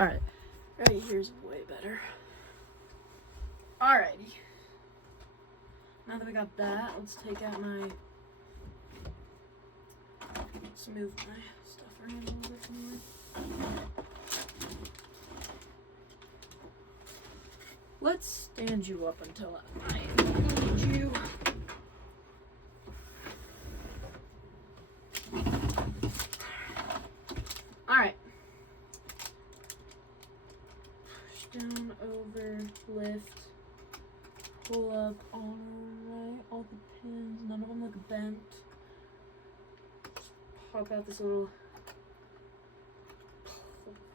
Alright. Right here's way better. Alrighty. Now that we got that, let's take out my... Let's move my stuff around a little bit more. Let's stand you up until I need you. Alright. Push down, over, lift, pull up, alright, all the pins, none of them look bent. Just pop out this little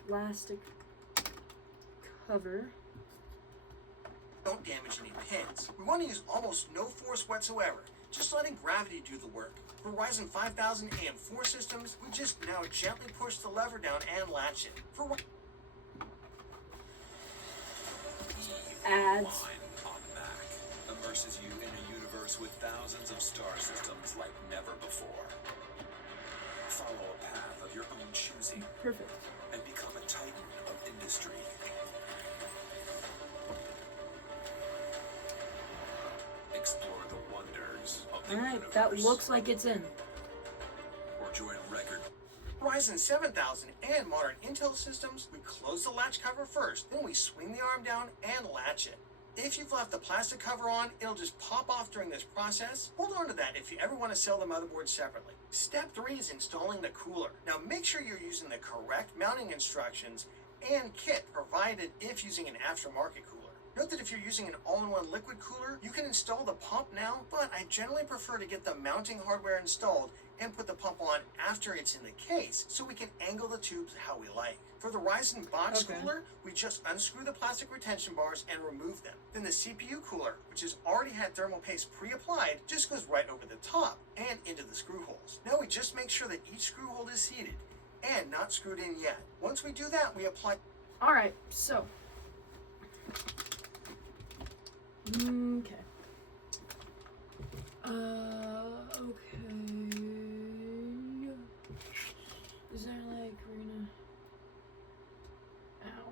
plastic cover. Don't damage any pins. We want to use almost no force whatsoever, just letting gravity do the work. For Ryzen 5000 AM4 systems, we just now gently push the lever down and latch it. For Ads. On Mac immerses you in a universe with thousands of star systems like never before. Follow a path of your own choosing. Perfect. And become a titan of industry. Explore the wonders of the Alright, universe. that looks like it's in. Or join record. Ryzen 7000 and modern Intel systems, we close the latch cover first, then we swing the arm down and latch it. If you've left the plastic cover on, it'll just pop off during this process. Hold on to that if you ever want to sell the motherboard separately. Step 3 is installing the cooler. Now make sure you're using the correct mounting instructions and kit provided if using an aftermarket cooler. Note that if you're using an all-in-one liquid cooler, you can install the pump now, but I generally prefer to get the mounting hardware installed and put the pump on after it's in the case, so we can angle the tubes how we like. For the Ryzen box cooler, we just unscrew the plastic retention bars and remove them. Then the CPU cooler, which has already had thermal paste pre-applied, just goes right over the top and into the screw holes. Now we just make sure that each screw hole is seated and not screwed in yet. Once we do that, we apply... Alright, so... Okay. Okay. Is there like, we're gonna... Ow.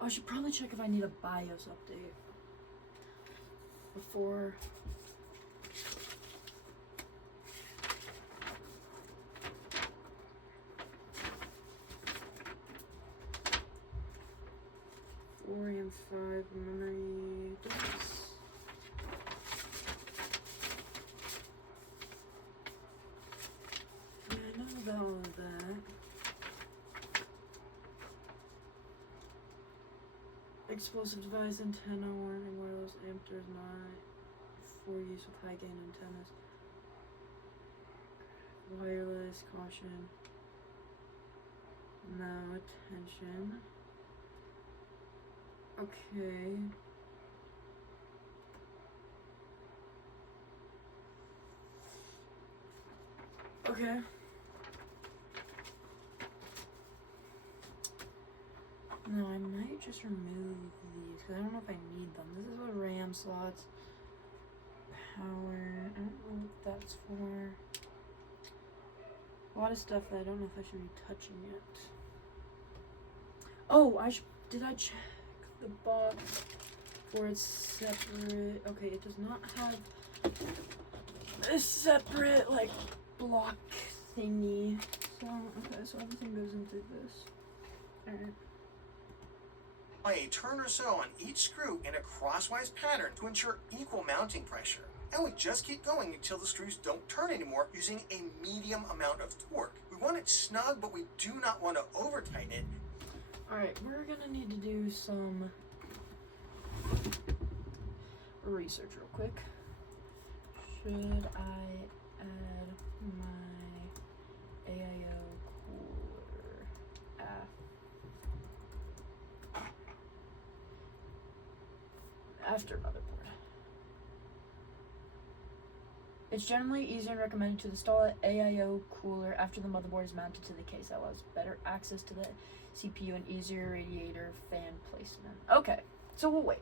I should probably check if I need a BIOS update before... RAM 5 memory disks. Yeah, I know about all of that. Explosive device antenna warning wireless amp does not for use with high gain antennas. Wireless caution. No attention. Okay. Okay. No, I might just remove these because I don't know if I need them. This is what RAM slots. Power. I don't know what that's for. A lot of stuff that I don't know if I should be touching yet. Oh, did I check the box for its separate? Okay, it does not have a separate like block thingy. So okay, so everything goes into this. Alright. A turn or so on each screw in a crosswise pattern to ensure equal mounting pressure. And we just keep going until the screws don't turn anymore using a medium amount of torque. We want it snug, but we do not want to over tighten it. Alright, we're gonna need to do some research real quick. Should I add my AIO cooler after motherboard? It's generally easier and recommended to install an AIO cooler after the motherboard is mounted to the case. That allows better access to the CPU and easier radiator fan placement. Okay, so we'll wait.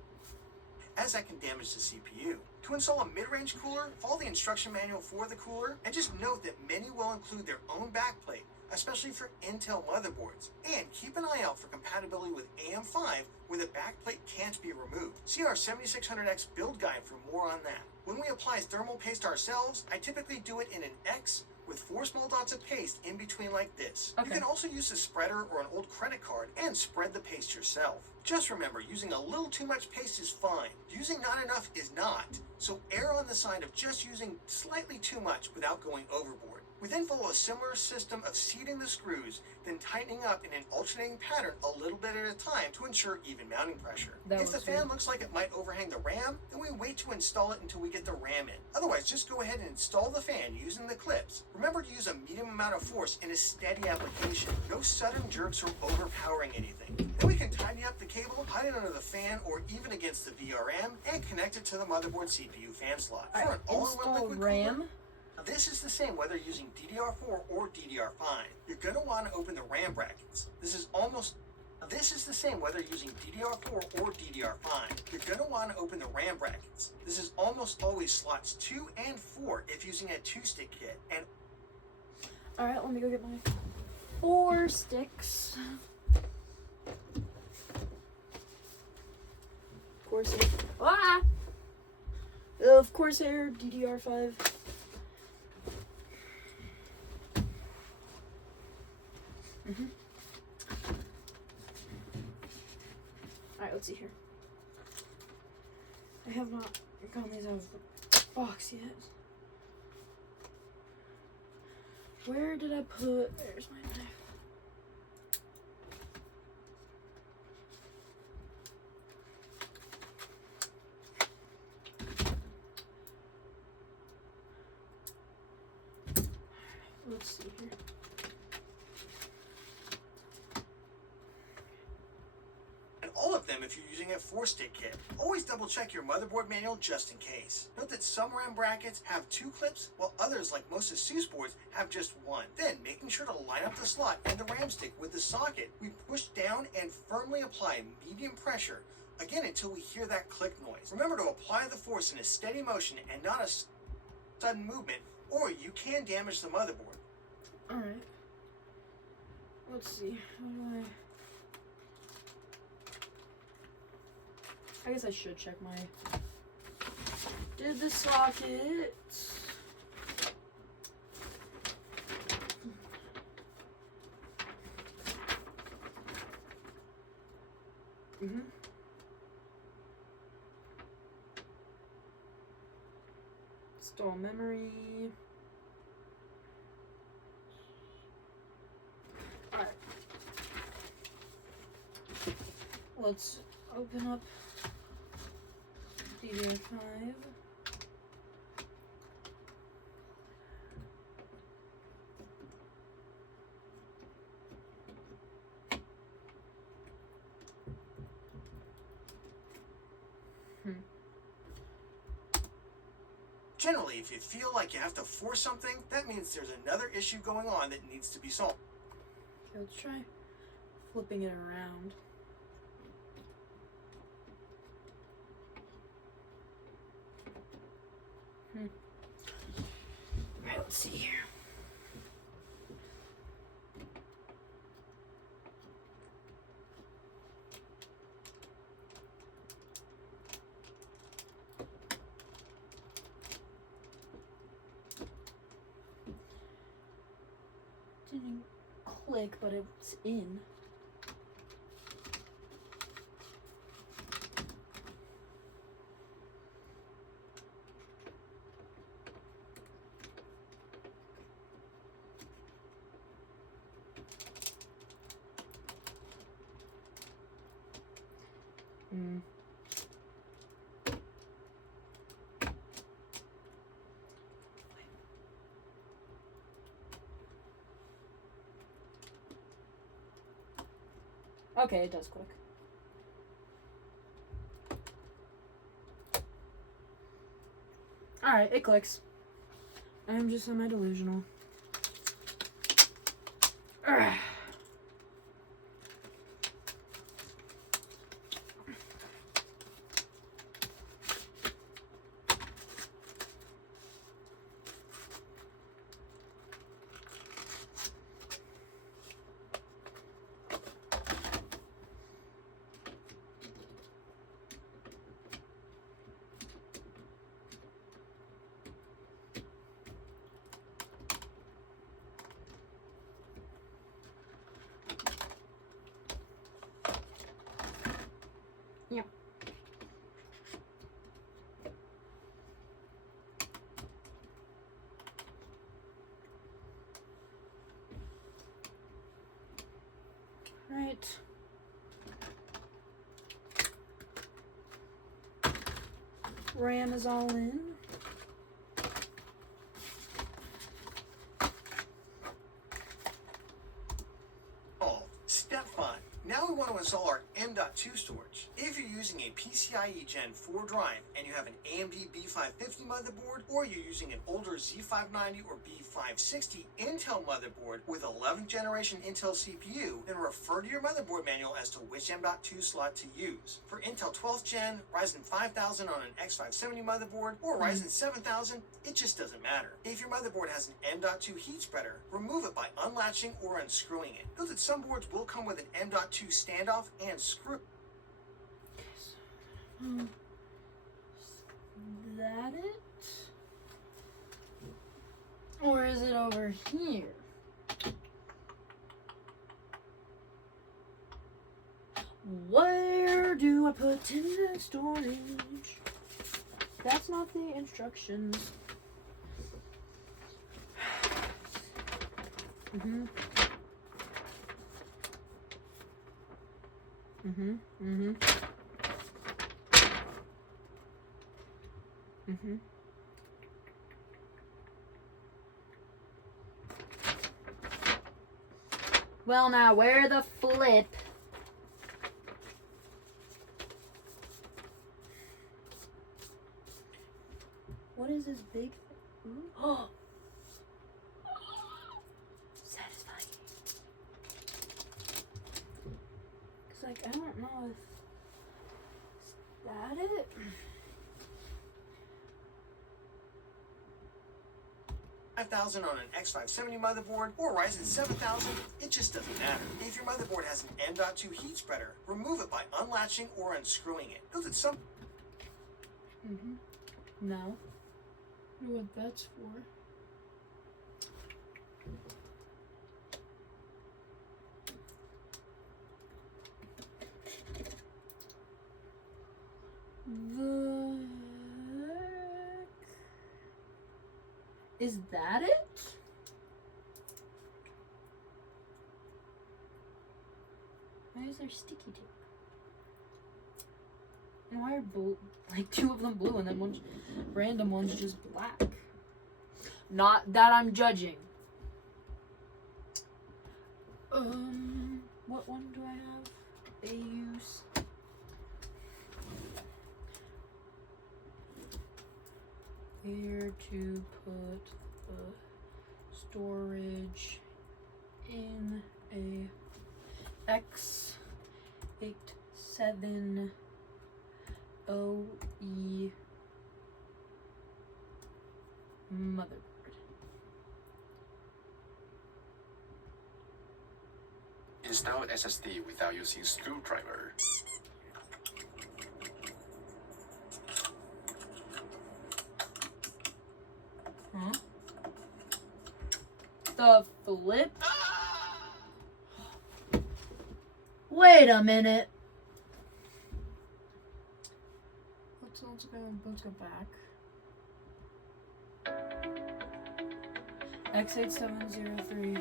As that can damage the CPU. To install a mid-range cooler, follow the instruction manual for the cooler, and just note that many will include their own backplate, especially for Intel motherboards. And keep an eye out for compatibility with AM5, where the backplate can't be removed. See our 7600X build guide for more on that. When we apply thermal paste ourselves, I typically do it in an X with 4 small dots of paste in between like this. Okay. You can also use a spreader or an old credit card and spread the paste yourself. Just remember, using a little too much paste is fine. Using not enough is not. So err on the side of just using slightly too much without going overboard. We then follow a similar system of seating the screws, then tightening up in an alternating pattern a little bit at a time to ensure even mounting pressure. If the fan looks like it might overhang the RAM, then we wait to install it until we get the RAM in. Otherwise, just go ahead and install the fan using the clips. Remember to use a medium amount of force in a steady application. No sudden jerks or overpowering anything. Then we can tidy up the cable, hide it under the fan or even against the VRM, and connect it to the motherboard CPU fan slot. For an all-in-one Install liquid RAM. cooler, this is the same whether using DDR4 or DDR5. You're going to want to open the RAM brackets. This is the same whether using DDR4 or DDR5. You're going to want to open the RAM brackets. This is almost always slots 2 and 4 if using a 2-stick kit. And Alright, let me go get my 4 sticks. Corsair. Ah! Of Corsair DDR5. Alright, let's see here. I have not gotten these out of the box yet. Where did I put... There's my knife. Let's see here. all of them if you're using a 4-stick kit. Always double check your motherboard manual just in case. Note that some RAM brackets have 2 clips, while others, like most ASUS boards, have just 1. Then, making sure to line up the slot and the RAM stick with the socket, we push down and firmly apply medium pressure, again until we hear that click noise. Remember to apply the force in a steady motion and not a sudden movement, or you can damage the motherboard. Alright. Let's see. How do I guess I should check my... Did the socket... Install memory. Alright. Let's open up DDR5. Generally, if you feel like you have to force something, that means there's another issue going on that needs to be solved. Okay, let's try flipping it around. Alright, let's see here. Didn't click, but it's in. Okay, it does click. Alright, it clicks. I'm just semi-delusional. Ugh. Right. RAM is all in. Oh, step 5. Now we want to install our M.2 storage. If you're using a PCIe Gen 4 drive and you have an AMD B550 motherboard, or you're using an older Z590 or B560 Intel motherboard with 11th generation Intel CPU, then refer to your motherboard manual as to which M.2 slot to use. For Intel 12th Gen, Ryzen 5000 on an X570 motherboard, or Ryzen 7000, it just doesn't matter. If your motherboard has an M.2 heat spreader, remove it by unlatching or unscrewing it. Note that some boards will come with an M.2 standoff and screw. Is that it? Or is it over here? Where do I put in storage? That's not the instructions. Mm-hmm. Well, now where the flip? What is this big thing? Oh, satisfying. Cause like I don't know if is that it. 5000 on an X570 motherboard or Ryzen 7000, it just doesn't matter. If your motherboard has an M.2 heat spreader, remove it by unlatching or unscrewing it. Note that some No. I know what that's for. The heck? Is that it? Why is there sticky tape? And why are like two of them blue and then one random one's just black? Not that I'm judging. What one do I have? AU's. Where to put the storage in a X87 OE motherboard. Install SSD without using screwdriver. Huh? The flip? Wait a minute. Let's go back. X8703.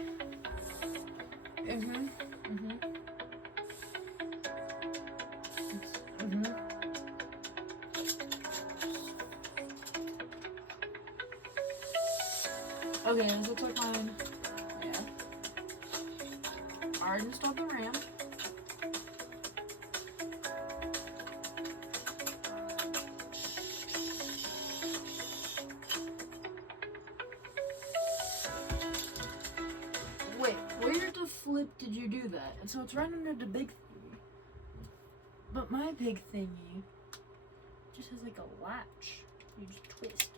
Okay, this looks like mine. Yeah. Already installed the RAM. Wait, where the flip did you do that? And so it's right under the big thingy. But my big thingy just has like a latch. You just twist.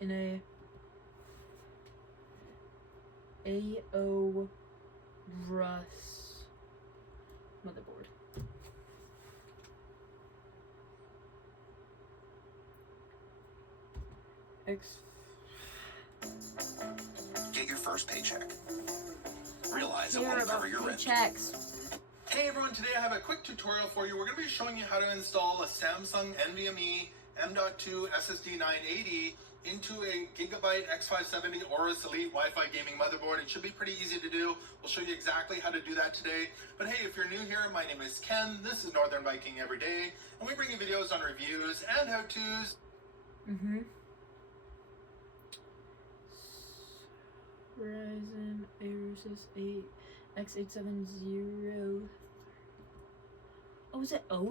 In a AO Russ motherboard. Get your first paycheck. Realize it Care won't about cover your rent. paychecks. Hey everyone, today I have a quick tutorial for you. We're going to be showing you how to install a Samsung NVMe M.2 SSD 980 into a Gigabyte X570 Aorus Elite Wi-Fi gaming motherboard. It should be pretty easy to do. We'll show you exactly how to do that today. But hey, if you're new here, my name is Ken. This is Northern Viking Every Day, and we bring you videos on reviews and how-tos. Ryzen Aorus 8 X870. Oh, is it 03?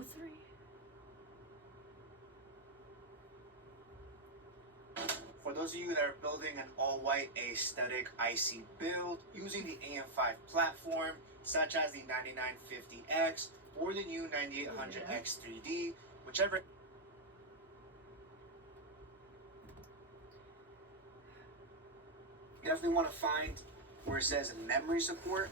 For those of you that are building an all-white aesthetic IC build using the AM5 platform, such as the 9950X or the new 9800X 3D, whichever. You definitely want to find where it says memory support.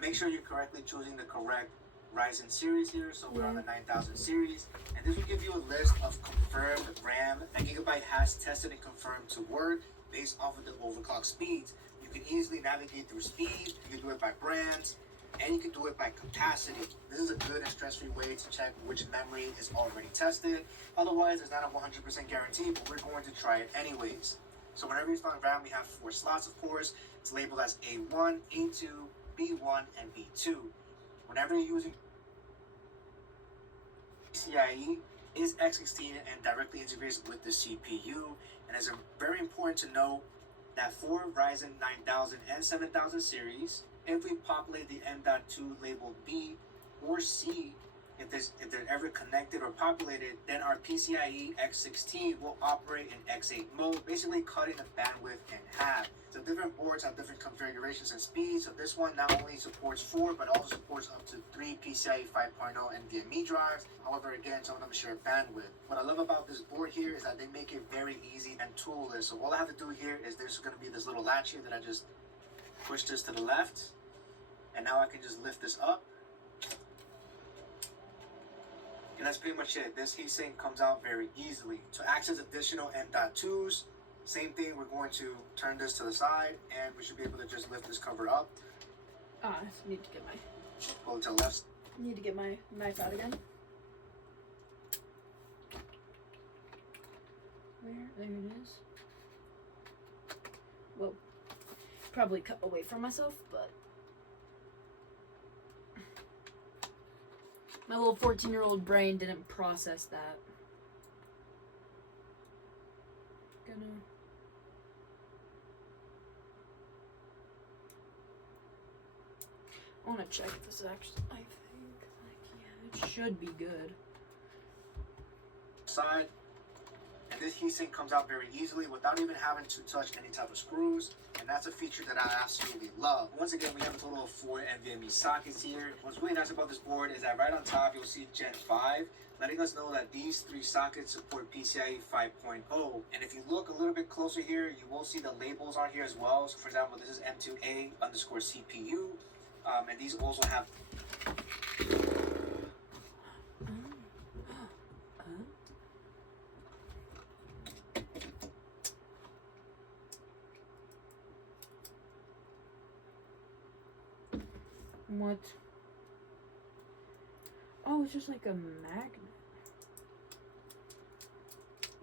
Make sure you're correctly choosing the correct Ryzen series here. So we're on the 9000 series, and this will give you a list of confirmed RAM that Gigabyte has tested and confirmed to work based off of the overclock speeds. You can easily navigate through speed. You can do it by brands, and you can do it by capacity. This is a good and stress-free way to check which memory is already tested. Otherwise, it's not a 100% guarantee, but we're going to try it anyways. So whenever you're installing RAM, we have 4 slots, of course. It's labeled as A1, A2, B1, and B2. Whenever you're using PCIe, is X16 and directly integrates with the CPU. And it's very important to know that for Ryzen 9000 and 7000 series, if we populate the M.2 labeled B or C, if they're ever connected or populated, then our PCIe X16 will operate in X8 mode, basically cutting the bandwidth in half. So different boards have different configurations and speeds. So this one not only supports 4, but also supports up to 3 PCIe 5.0 NVMe drives. However, again, some of them share bandwidth. What I love about this board here is that they make it very easy and toolless. So all I have to do here is there's going to be this little latch here that I just push this to the left. And now I can just lift this up. And that's pretty much it. This heatsink comes out very easily. To access additional M.2s, same thing, we're going to turn this to the side and we should be able to just lift this cover up. I need to get my Pull it to the left. need to get my knife out again. Where? There it is. Whoa. Probably cut away from myself, but my little 14-year-old brain didn't process that. I want to check if this actually, I think, yeah, it should be good. Side. And this heatsink comes out very easily without even having to touch any type of screws. And that's a feature that I absolutely love. Once again, we have a total of 4 NVMe sockets here. What's really nice about this board is that right on top, you'll see Gen 5, letting us know that these 3 sockets support PCIe 5.0. And if you look a little bit closer here, you will see the labels on here as well. So for example, this is M2A_CPU. And these also have What? Oh, it's just like a magnet.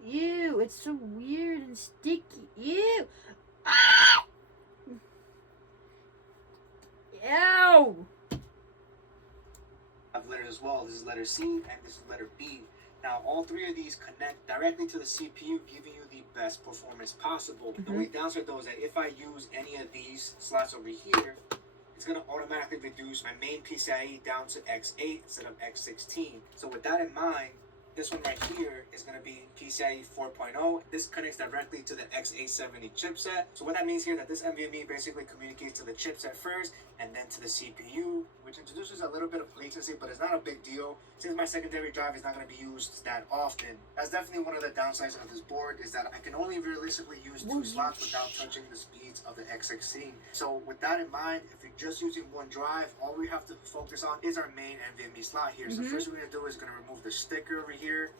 Ew, it's so weird and sticky. Ew! Ah! Ew! letters as well. This is letter C and this is letter B. Now, all 3 of these connect directly to the CPU, giving you the best performance possible. The only downside though is that if I use any of these slots over here, it's going to automatically reduce my main PCIe down to X8 instead of X16. So with that in mind, this one right here is going to be PCIe 4.0. This connects directly to the X870 chipset. So what that means here is that this NVMe basically communicates to the chipset first and then to the CPU, which introduces a little bit of latency, but it's not a big deal since my secondary drive is not going to be used that often. That's definitely one of the downsides of this board, is that I can only realistically use 2 slots without touching the speeds of the X16. So with that in mind, if you're just using one drive, all we have to focus on is our main NVMe slot here. So first we're going to do is going to remove the sticker over here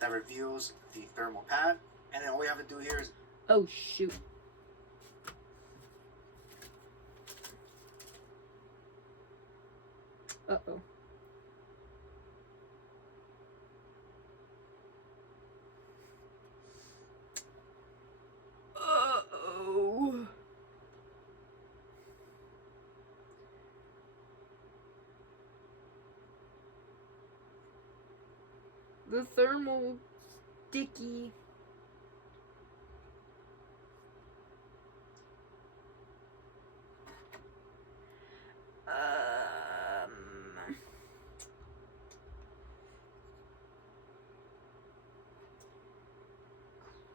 that reveals the thermal pad, and then all we have to do here is oh shoot. Uh-oh. Uh-oh. The thermal sticky.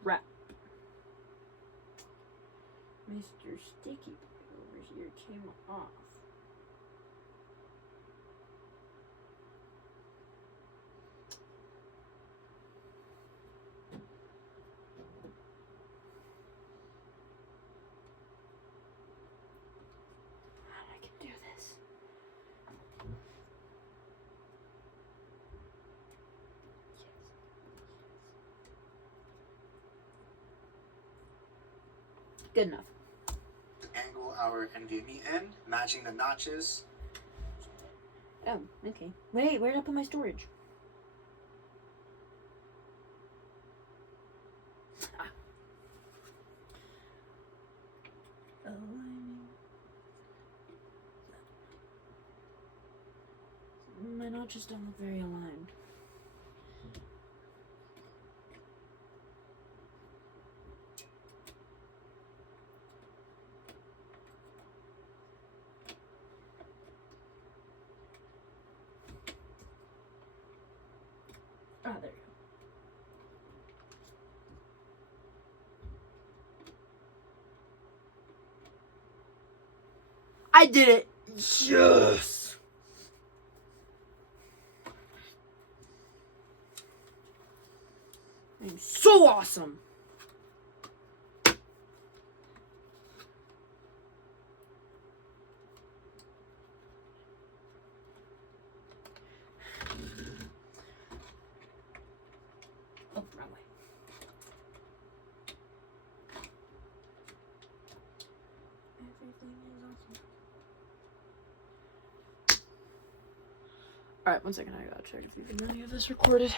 Crap. Mr. Sticky Boy over here came off. I can do this. Good enough. Angle our NVMe in, matching the notches. Oh, okay. Wait, where'd I put my storage? Ah. Aligning. My notches don't look very aligned. Ah, there you go. I did it! Yes! I'm so awesome! Oh, wrong way. Everything is awesome. Alright, one second, I gotta check if you can really have this recorded.